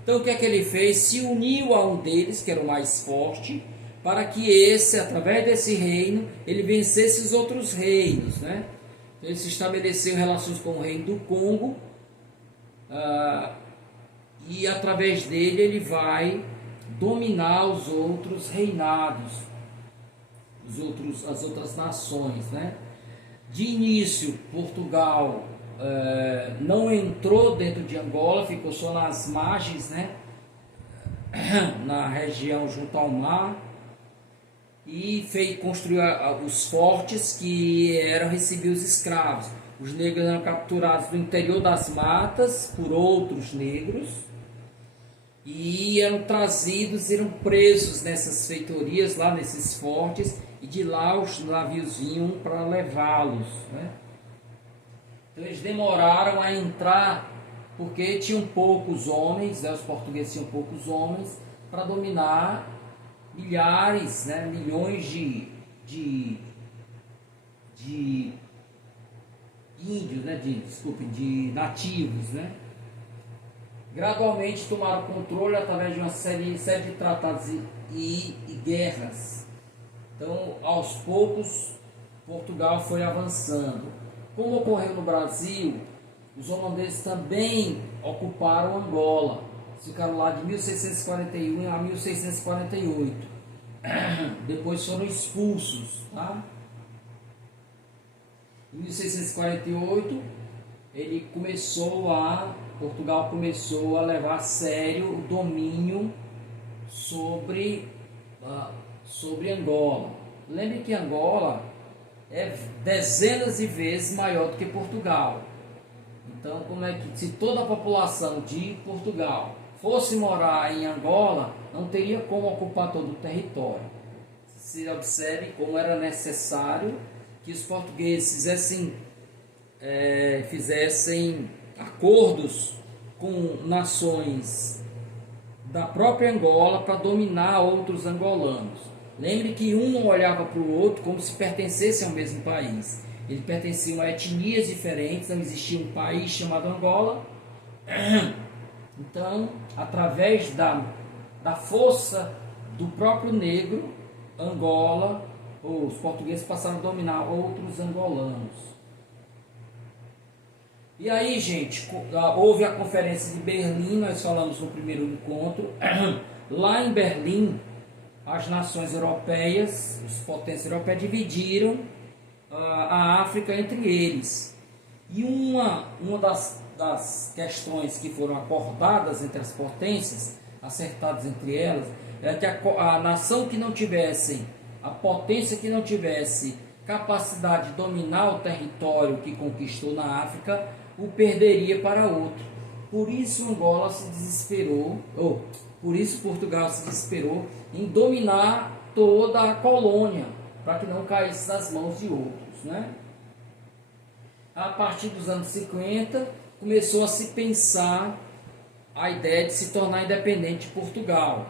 Então o que é que ele fez? Se uniu a um deles, que era o mais forte, para que esse, através desse reino, ele vencesse os outros reinos, né? Então, ele se estabeleceu relações com o reino do Congo, e através dele ele vai dominar os outros reinados, as outras nações, né? De início, Portugal não entrou dentro de Angola, ficou só nas margens, né? Na região junto ao mar, e fez construir os fortes que eram receber os escravos. Os negros eram capturados no interior das matas por outros negros e eram trazidos, eram presos nessas feitorias, lá nesses fortes, e de lá os navios vinham para levá-los, né? Então eles demoraram a entrar porque tinham poucos homens, né? Os portugueses tinham poucos homens para dominar milhares, né? Milhões de índios, né? De nativos, né? Gradualmente tomaram controle através de uma série de tratados e guerras. Então, aos poucos, Portugal foi avançando. Como ocorreu no Brasil, os holandeses também ocuparam Angola. Ficaram lá de 1641 a 1648. Depois foram expulsos, tá? Em 1648, Portugal começou a levar a sério o domínio sobre Angola. Lembre que Angola é dezenas de vezes maior do que Portugal. Então, como é que, se toda a população de Portugal fosse morar em Angola, não teria como ocupar todo o território. Se observe como era necessário que os portugueses fizessem acordos com nações da própria Angola para dominar outros angolanos. Lembre que um não olhava para o outro como se pertencesse ao mesmo país. Eles pertenciam a etnias diferentes, não existia um país chamado Angola. Então, através da força do próprio negro, Angola, os portugueses passaram a dominar outros angolanos. E aí, gente, houve a Conferência de Berlim, nós falamos no primeiro encontro. Lá em Berlim, as nações europeias, as potências europeias, dividiram a África entre eles. E uma das questões que foram acordadas entre as potências, acertadas entre elas, era que a nação que não tivesse, a potência que não tivesse capacidade de dominar o território que conquistou na África, o perderia para outro. Por isso Angola se desesperou, por isso Portugal se desesperou em dominar toda a colônia, para que não caísse nas mãos de outros, né? A partir dos anos 50, começou a se pensar a ideia de se tornar independente de Portugal.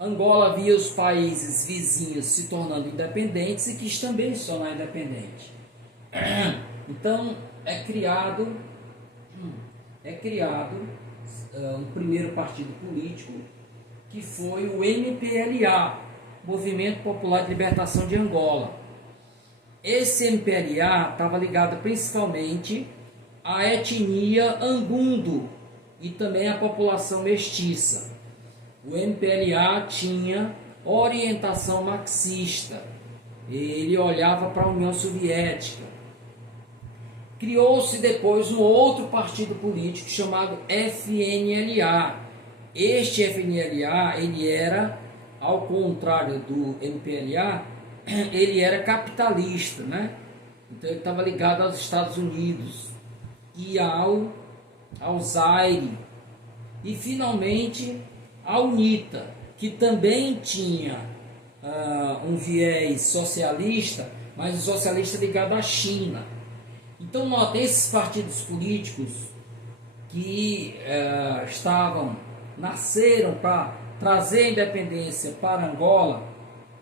Angola via os países vizinhos se tornando independentes e quis também se tornar independente. Então, é criado um primeiro partido político, que foi o MPLA, Movimento Popular de Libertação de Angola. Esse MPLA estava ligado principalmente à etnia Angundo e também à população mestiça. O MPLA tinha orientação marxista, ele olhava para a União Soviética. Criou-se depois um outro partido político chamado FNLA. Este FNLA, ele era, ao contrário do MPLA, ele era capitalista, né? Então ele estava ligado aos Estados Unidos e ao Zaire. E finalmente a UNITA, que também tinha um viés socialista, mas um socialista ligado à China. Então notem, esses partidos políticos que nasceram para trazer a independência para Angola,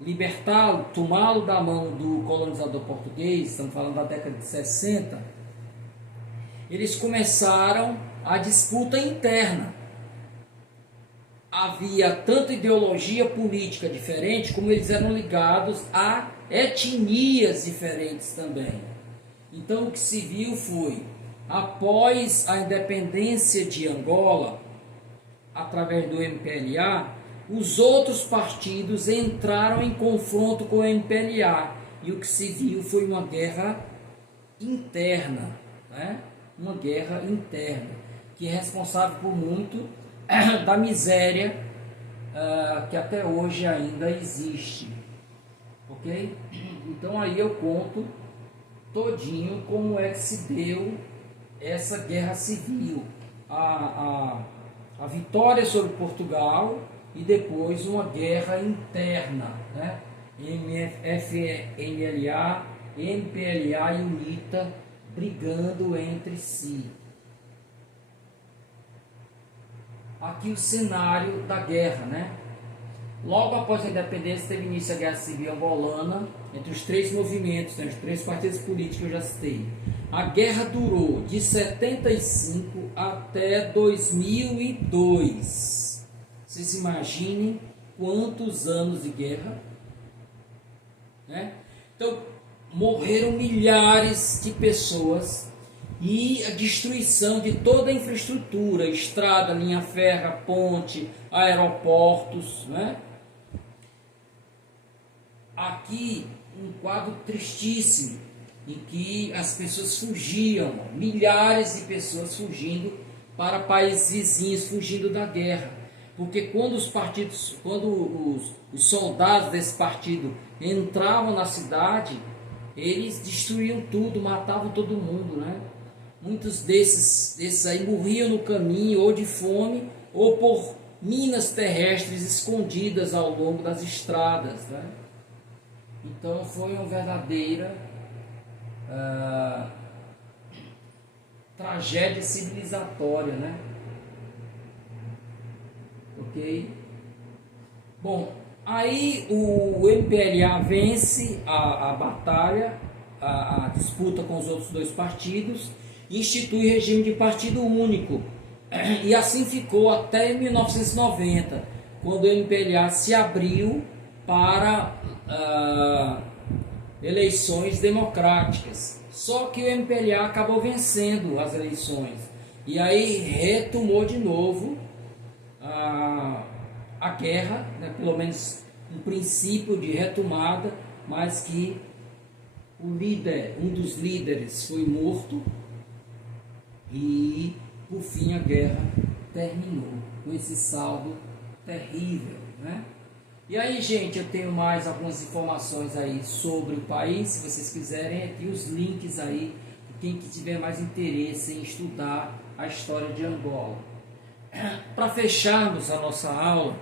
libertá-lo, tomá-lo da mão do colonizador português, estamos falando da década de 60, eles começaram a disputa interna. havia tanta ideologia política diferente, como eles eram ligados a etnias diferentes também. Então o que se viu foi, após a independência de Angola, através do MPLA, os outros partidos entraram em confronto com o MPLA, e o que se viu foi uma guerra interna, né? Uma guerra interna, que é responsável por muito da miséria que até hoje ainda existe, ok? Então aí eu conto todinho como é que se deu essa guerra civil, a vitória sobre Portugal e depois uma guerra interna, né? FNLA, MPLA e UNITA brigando entre si. Aqui o cenário da guerra, né? Logo após a independência teve início a Guerra Civil Angolana entre os três movimentos, né, os três partidos políticos que eu já citei. A guerra durou de 75 até 2002. Vocês imaginem quantos anos de guerra, né? Então, morreram milhares de pessoas e a destruição de toda a infraestrutura, estrada, linha férrea, ponte, aeroportos, né? Aqui um quadro tristíssimo, em que as pessoas fugiam, milhares de pessoas fugindo para países vizinhos, fugindo da guerra. Porque quando os soldados desse partido entravam na cidade, eles destruíam tudo, matavam todo mundo, né? Muitos desses aí morriam no caminho, ou de fome, ou por minas terrestres escondidas ao longo das estradas, né? Então foi uma verdadeira tragédia civilizatória, né? Ok? Bom, aí o MPLA vence a batalha, a disputa com os outros dois partidos, e institui regime de partido único. E assim ficou até 1990, quando o MPLA se abriu para eleições democráticas. Só que o MPLA acabou vencendo as eleições, e aí retomou de novo a guerra, né? Pelo menos um princípio de retomada, mas que um dos líderes foi morto, e por fim a guerra terminou com esse saldo terrível, né? E aí, gente, eu tenho mais algumas informações aí sobre o país, se vocês quiserem, aqui os links aí, quem que tiver mais interesse em estudar a história de Angola. Para fecharmos a nossa aula,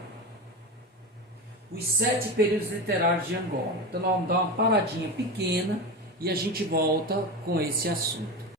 os 7 períodos literários de Angola. Então nós vamos dar uma paradinha pequena e a gente volta com esse assunto.